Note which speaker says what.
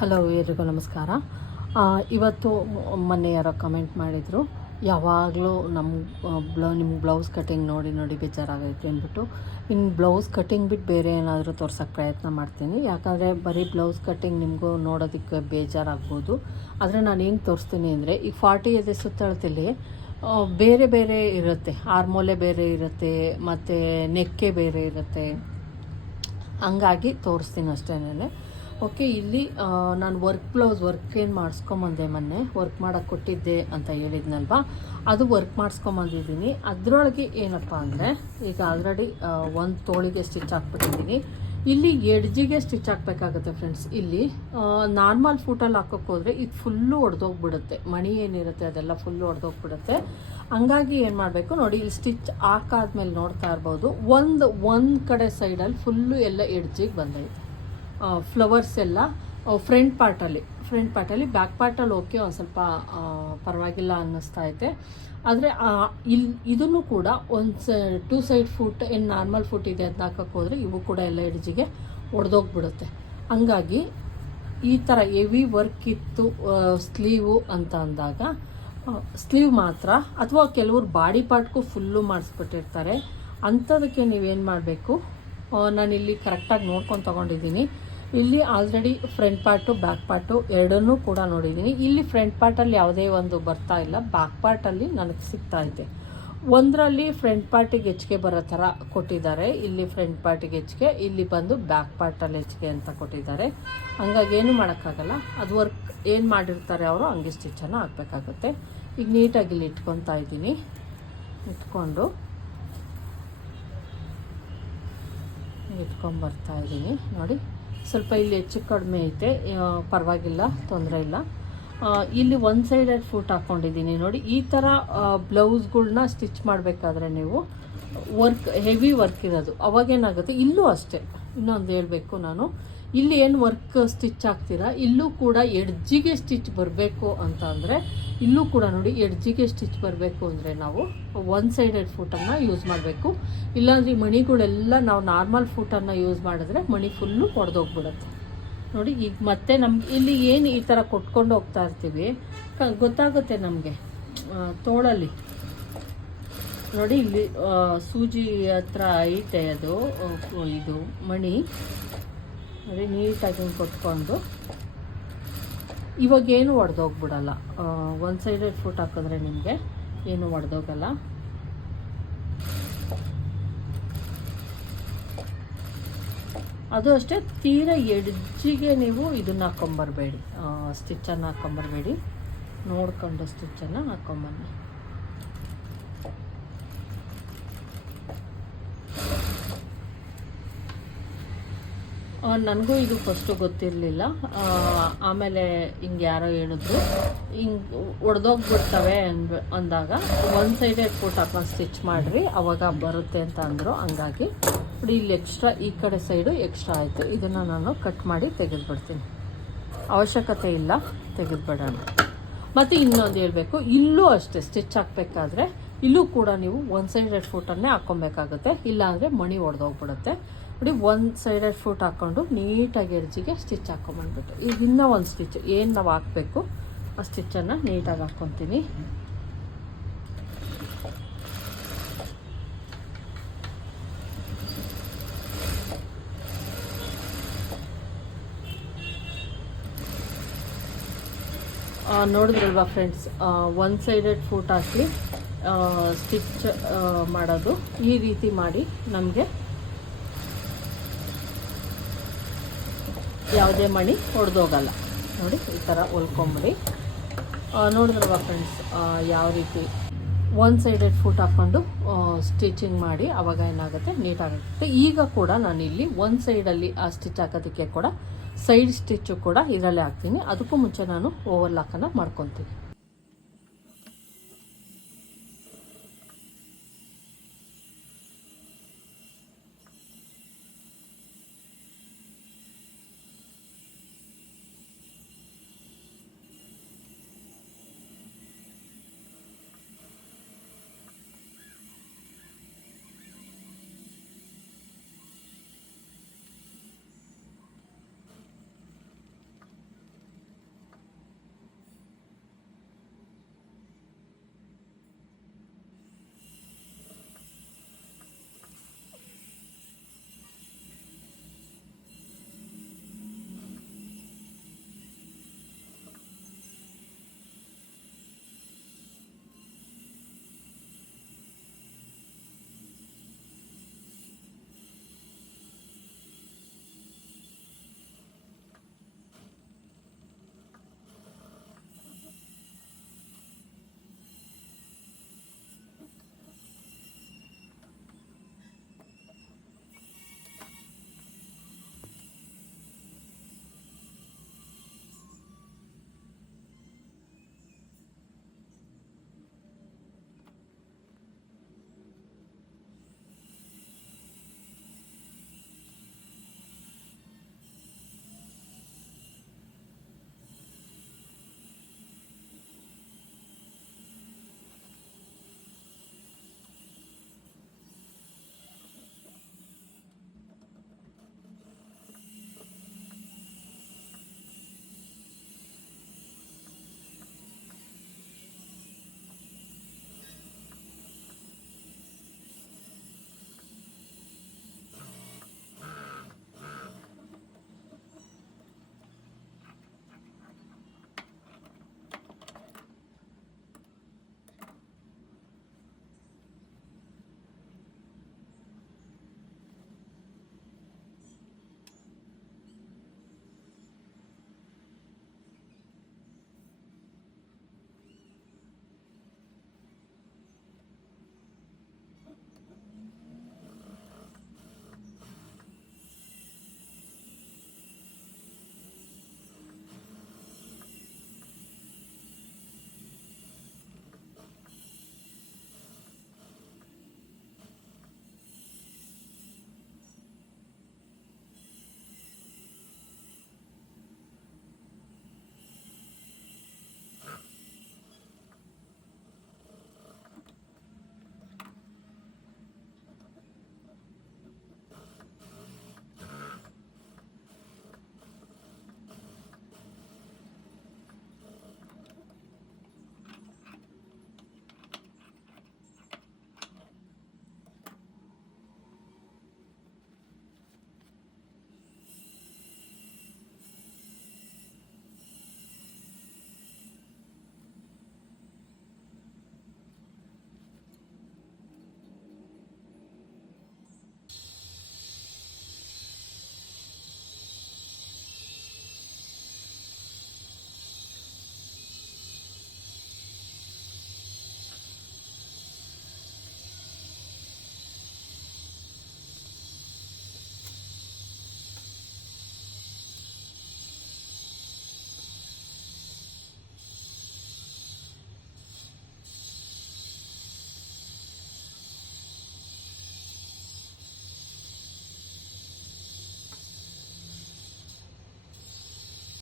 Speaker 1: Hello, ಎಲ್ರಿಗೂ ನಮಸ್ಕಾರ. ಇವತ್ತು ಮೊನ್ನೆ ಯಾರೋ ಕಮೆಂಟ್ ಮಾಡಿದರು, ಯಾವಾಗಲೂ ನಮ್ಮ ಬ್ಲ ನಿಮ್ಮ ಬ್ಲೌಸ್ ಕಟಿಂಗ್ ನೋಡಿ ನೋಡಿ ಬೇಜಾರಾಗೈತೆ ಅಂದ್ಬಿಟ್ಟು. ಇನ್ನು ಬ್ಲೌಸ್ ಕಟ್ಟಿಂಗ್ ಬಿಟ್ಟು ಬೇರೆ ಏನಾದರೂ ತೋರ್ಸೋಕ್ಕೆ ಪ್ರಯತ್ನ ಮಾಡ್ತೀನಿ. ಯಾಕಂದರೆ ಬರೀ ಬ್ಲೌಸ್ ಕಟ್ಟಿಂಗ್ ನಿಮಗೂ ನೋಡೋದಕ್ಕೆ ಬೇಜಾರಾಗ್ಬೋದು. ಆದರೆ ನಾನು ಹೆಂಗೆ ತೋರಿಸ್ತೀನಿ ಅಂದರೆ ಈಗ ಫಾರ್ಟಿ ಎದೆ ಸುತ್ತಳತೆಯಲ್ಲಿ ಬೇರೆ ಬೇರೆ ಇರುತ್ತೆ. ಆರ್ಮೋಲೆ ಬೇರೆ ಇರುತ್ತೆ, ಮತ್ತು ನೆಕ್ಕೆ ಬೇರೆ ಇರುತ್ತೆ. ಹಂಗಾಗಿ ತೋರಿಸ್ತೀನಿ ಅಷ್ಟೇನೆ. ಓಕೆ ಇಲ್ಲಿ ನಾನು ವರ್ಕ್ ಬ್ಲೌಸ್ ವರ್ಕ್ ಏನು ಮಾಡಿಸ್ಕೊಂಬಂದೆ ಮೊನ್ನೆ? ವರ್ಕ್ ಮಾಡೋಕ್ಕೆ ಕೊಟ್ಟಿದ್ದೆ ಅಂತ ಹೇಳಿದ್ನಲ್ವಾ? ಅದು ವರ್ಕ್ ಮಾಡಿಸ್ಕೊಂಬಂದಿದ್ದೀನಿ. ಅದರೊಳಗೆ ಏನಪ್ಪ ಅಂದರೆ, ಈಗ ಆಲ್ರೆಡಿ ಒಂದು ತೋಳಿಗೆ ಸ್ಟಿಚ್ ಹಾಕ್ಬಿಟ್ಟಿದ್ದೀನಿ. ಇಲ್ಲಿ ಎಡ್ಜಿಗೆ ಸ್ಟಿಚ್ ಹಾಕಬೇಕಾಗುತ್ತೆ ಫ್ರೆಂಡ್ಸ್ ಇಲ್ಲಿ ನಾರ್ಮಲ್ ಫುಟಲ್ಲಿ ಹಾಕೋಕ್ಕೆ ಹೋದರೆ ಇದು ಫುಲ್ಲು ಒಡೆದೋಗ್ಬಿಡುತ್ತೆ. ಮಣಿ ಏನಿರುತ್ತೆ ಅದೆಲ್ಲ ಫುಲ್ಲು ಒಡೆದೋಗ್ಬಿಡುತ್ತೆ. ಹಂಗಾಗಿ ಏನು ಮಾಡಬೇಕು ನೋಡಿ, ಇಲ್ಲಿ ಸ್ಟಿಚ್ ಹಾಕಾದ್ಮೇಲೆ ನೋಡ್ತಾ ಇರ್ಬೋದು. ಒಂದು ಒಂದು ಕಡೆ ಸೈಡಲ್ಲಿ ಫುಲ್ಲು ಎಲ್ಲ ಎಡ್ಜಿಗೆ ಬಂದೈತೆ. ಫ್ಲವರ್ಸ್ ಎಲ್ಲ ಫ್ರಂಟ್ ಪಾರ್ಟಲ್ಲಿ ಫ್ರಂಟ್ ಪಾರ್ಟಲ್ಲಿ ಬ್ಯಾಕ್ ಪಾರ್ಟಲ್ಲಿ ಓಕೆ ಒಂದು ಸ್ವಲ್ಪ ಪರವಾಗಿಲ್ಲ ಅನ್ನಿಸ್ತಾ ಐತೆ ಆದರೆ ಇಲ್ಲಿ ಇದನ್ನು ಕೂಡ ಒಂದು ಟೂ ಸೈಡ್ ಫುಟ್ ಏನು ನಾರ್ಮಲ್ ಫುಟ್ ಇದೆ ಅದನ್ನ ಹಾಕಕ್ಕೆ ಹೋದರೆ ಇವು ಕೂಡ ಎಲ್ಲ ಎಡ್ಜಿಗೆ ಒಡೆದೋಗ್ಬಿಡುತ್ತೆ. ಹಂಗಾಗಿ, ಈ ಥರ ಹೆವಿ ವರ್ಕ್ ಇತ್ತು ಸ್ಲೀವು ಅಂತ ಅಂದಾಗ ಸ್ಲೀವ್ ಮಾತ್ರ, ಅಥವಾ ಕೆಲವರು ಬಾಡಿ ಪಾರ್ಟ್ಗೂ ಫುಲ್ಲು ಮಾಡಿಸ್ಬಿಟ್ಟಿರ್ತಾರೆ. ಅಂಥದಕ್ಕೆ ನೀವೇನು ಮಾಡಬೇಕು? ನಾನಿಲ್ಲಿ ಕರೆಕ್ಟಾಗಿ ನೋಡ್ಕೊಂಡು ತೊಗೊಂಡಿದ್ದೀನಿ. ಇಲ್ಲಿ already front part back part ಎರಡನ್ನೂ ಕೂಡ ನೋಡಿದ್ದೀನಿ. ಇಲ್ಲಿ ಫ್ರಂಟ್ ಪಾರ್ಟಲ್ಲಿ ಯಾವುದೇ ಒಂದು ಬರ್ತಾ ಇಲ್ಲ. ಬ್ಯಾಕ್ ಪಾರ್ಟಲ್ಲಿ ನನಗೆ ಸಿಗ್ತಾ ಇದೆ. ಒಂದರಲ್ಲಿ ಫ್ರಂಟ್ ಪಾರ್ಟಿಗೆ ಹೆಚ್ಚಿಗೆ ಬರೋ ಥರ ಕೊಟ್ಟಿದ್ದಾರೆ. ಇಲ್ಲಿ ಫ್ರಂಟ್ ಪಾರ್ಟಿಗೆ ಹೆಚ್ಚಿಗೆ ಇಲ್ಲಿ ಬಂದು ಬ್ಯಾಕ್ ಪಾರ್ಟಲ್ಲಿ ಹೆಚ್ಚಿಗೆ ಅಂತ ಕೊಟ್ಟಿದ್ದಾರೆ. ಹಂಗಾಗಿ ಏನು ಮಾಡೋಕ್ಕಾಗಲ್ಲ. ಅದು ವರ್ಕ್ ಏನು ಮಾಡಿರ್ತಾರೆ ಅವರು, ಹಂಗೆ ಸ್ಟಿಚ್ಚನ್ನು ಹಾಕಬೇಕಾಗುತ್ತೆ. ಈಗ ನೀಟಾಗಿ ಇಲ್ಲಿ ಇಟ್ಕೊತಾ ಇದ್ದೀನಿ. ಇಟ್ಕೊಂಡು ಇಟ್ಕೊಂಬರ್ತಾ ಇದ್ದೀನಿ. ನೋಡಿ. ಸ್ವಲ್ಪ ಇಲ್ಲಿ ಹೆಚ್ಚು ಕಡಿಮೆ ಐತೆ. ಪರವಾಗಿಲ್ಲ, ತೊಂದರೆ ಇಲ್ಲ. ಇಲ್ಲಿ ಒನ್ ಸೈಡೆಡ್ ಫೂಟ್ ಹಾಕ್ಕೊಂಡಿದ್ದೀನಿ ನೋಡಿ, ಈ ಥರ ಬ್ಲೌಸ್ಗಳನ್ನ ಸ್ಟಿಚ್ ಮಾಡಬೇಕಾದ್ರೆ ನೀವು ವರ್ಕ್ ಹೆವಿ ವರ್ಕ್ ಇರೋದು. ಅವಾಗೇನಾಗುತ್ತೆ ಇಲ್ಲೂ ಅಷ್ಟೇ. ಇನ್ನೊಂದು ಹೇಳಬೇಕು ನಾನು. ಇಲ್ಲಿ ಏನು ವರ್ಕ್ ಸ್ಟಿಚ್ ಹಾಕ್ತೀರಾ ಇಲ್ಲೂ ಕೂಡ ಎಡ್ಜಿಗೆ ಸ್ಟಿಚ್ ಬರಬೇಕು ಅಂತ ಅಂದರೆ, ಇಲ್ಲೂ ಕೂಡ ನೋಡಿ ಎಡ್ಜಿಗೆ ಸ್ಟಿಚ್ ಬರಬೇಕು ಅಂದರೆ ನಾವು ಒನ್ ಸೈಡೆಡ್ ಫೂಟನ್ನು ಯೂಸ್ ಮಾಡಬೇಕು. ಇಲ್ಲಾಂದರೆ ಈ ಮಣಿಗಳೆಲ್ಲ ನಾವು ನಾರ್ಮಲ್ ಫುಟನ್ನು ಯೂಸ್ ಮಾಡಿದ್ರೆ ಮಣಿ ಫುಲ್ಲು ಹೊಡೆದೋಗ್ಬಿಡುತ್ತೆ ನೋಡಿ, ಈಗ ಮತ್ತೆ ನಮ್ಗೆ ಇಲ್ಲಿ ಏನು ಈ ಥರ ಕೊಟ್ಕೊಂಡು ಹೋಗ್ತಾ ಇರ್ತೀವಿ? ಗೊತ್ತಾಗುತ್ತೆ ನಮಗೆ. ತೋಳಲ್ಲಿ. ನೋಡಿ, ಇಲ್ಲಿ ಸೂಜಿ ಹತ್ರ ಐತೆ ಅದು ಇದು ಮಣಿ. ನೋಡಿ ನೀಟಾಗಿ ಕೊಟ್ಕೊಂಡು. ಇವಾಗ ಏನು ಒಡೆದೋಗ್ಬಿಡಲ್ಲ. ಒಂದು ಸೈಡೆಡ್ ಫುಟ್ ಹಾಕಿದ್ರೆ ನಿಮಗೆ ಏನು ಒಡೆದೋಗಲ್ಲ. ಅದು ಅಷ್ಟೇ, ತೀರ ಎಡ್ಜಿಗೆ ನೀವು ಇದನ್ನ ಹಾಕೊಂಬರ್ಬೇಡಿ. ಸ್ಟಿಚ್ಚನ್ನು ಹಾಕೊಂಬರ್ಬೇಡಿ. ನೋಡ್ಕೊಂಡು ಸ್ಟಿಚ್ಚನ್ನು ಹಾಕೊಂಬನ್ನಿ. ನನಗೂ ಇದು ಫಸ್ಟು ಗೊತ್ತಿರಲಿಲ್ಲ. ಆಮೇಲೆ ಹಿಂಗೆ ಯಾರೋ ಹೇಳಿದ್ರು. ಹಿಂಗೆ ಒಡೆದೋಗ್ಬಿಡ್ತವೆ ಅಂದ್, ಅಂದಾಗ ಒಂದು ಸೈಡೇ ಫುಟ್ ಹಾಕೊಂಡು ಸ್ಟಿಚ್ ಮಾಡಿರಿ, ಅವಾಗ ಬರುತ್ತೆ ಅಂತ ಅಂದರು. ಹಂಗಾಗಿ ನೋಡಿ ಇಲ್ಲಿ ಎಕ್ಸ್ಟ್ರಾ ಈ ಕಡೆ ಸೈಡು ಎಕ್ಸ್ಟ್ರಾ ಆಯಿತು. ಇದನ್ನು ನಾನು ಕಟ್ ಮಾಡಿ ತೆಗೆದುಬಿಡ್ತೀನಿ. ಅವಶ್ಯಕತೆ ಇಲ್ಲ, ತೆಗೆದುಬಿಡೋಣ. ಮತ್ತು ಇನ್ನೊಂದು ಹೇಳಬೇಕು. ಇಲ್ಲೂ ಅಷ್ಟೇ ಸ್ಟಿಚ್ ಹಾಕಬೇಕಾದ್ರೆ ಇಲ್ಲೂ ಕೂಡ ನೀವು ಒನ್ ಸೈಡೆಡ್ ಫೋಟನ್ನೇ ಹಾಕ್ಕೊಬೇಕಾಗುತ್ತೆ. ಇಲ್ಲಾಂದರೆ ಮಣಿ ಒಡೆದೋಗ್ಬಿಡುತ್ತೆ. ನೋಡಿ ಒಂದು ಸೈಡೆಡ್ ಫುಟ್ ಹಾಕ್ಕೊಂಡು ನೀಟಾಗಿ ಎಡ್ಜಿಗೆ ಸ್ಟಿಚ್ ಹಾಕೊಂಬಂದ್ಬಿಟ್ಟು ಈಗ ಇನ್ನೂ ಒಂದು ಸ್ಟಿಚ್ ಏನು ನಾವು ಹಾಕಬೇಕು, ಆ ಸ್ಟಿಚ್ಚನ್ನು ನೀಟಾಗಿ ಹಾಕ್ಕೊತೀನಿ ನೋಡಿದ್ರಲ್ವಾ ಫ್ರೆಂಡ್ಸ್ ಒನ್ ಸೈಡೆಡ್ ಫೂಟ್ ಹಾಕಿ ಸ್ಟಿಚ್ ಮಾಡೋದು. ಈ ರೀತಿ ಮಾಡಿ ನಮಗೆ ಯಾವುದೇ ಮಣಿ ಹೊಡೆದೋಗಲ್ಲ ನೋಡಿ ಈ ಥರ ಹೊಲ್ಕೊಂಬಿಡಿ. ಆ, ನೋಡಿದ್ರಲ್ವಾ ಫ್ರೆಂಡ್ಸ್ ಯಾವ ರೀತಿ ಒನ್ ಸೈಡೆಡ್ ಫುಟ್ ಹಾಕ್ಕೊಂಡು ಸ್ಟಿಚಿಂಗ್ ಮಾಡಿ ಅವಾಗ ಏನಾಗುತ್ತೆ? ನೀಟಾಗುತ್ತೆ ಈಗ ಕೂಡ ನಾನು ಇಲ್ಲಿ ಒಂದು ಸೈಡಲ್ಲಿ ಆ ಸ್ಟಿಚ್ ಹಾಕೋದಕ್ಕೆ ಕೂಡ ಸೈಡ್ ಸ್ಟಿಚ್ಚು ಕೂಡ ಇದರಲ್ಲೇ ಹಾಕ್ತೀನಿ. ಅದಕ್ಕೂ ಮುಂಚೆ ನಾನು ಓವರ್ ಲಾಕನ್ನು ಮಾಡ್ಕೊತೀನಿ.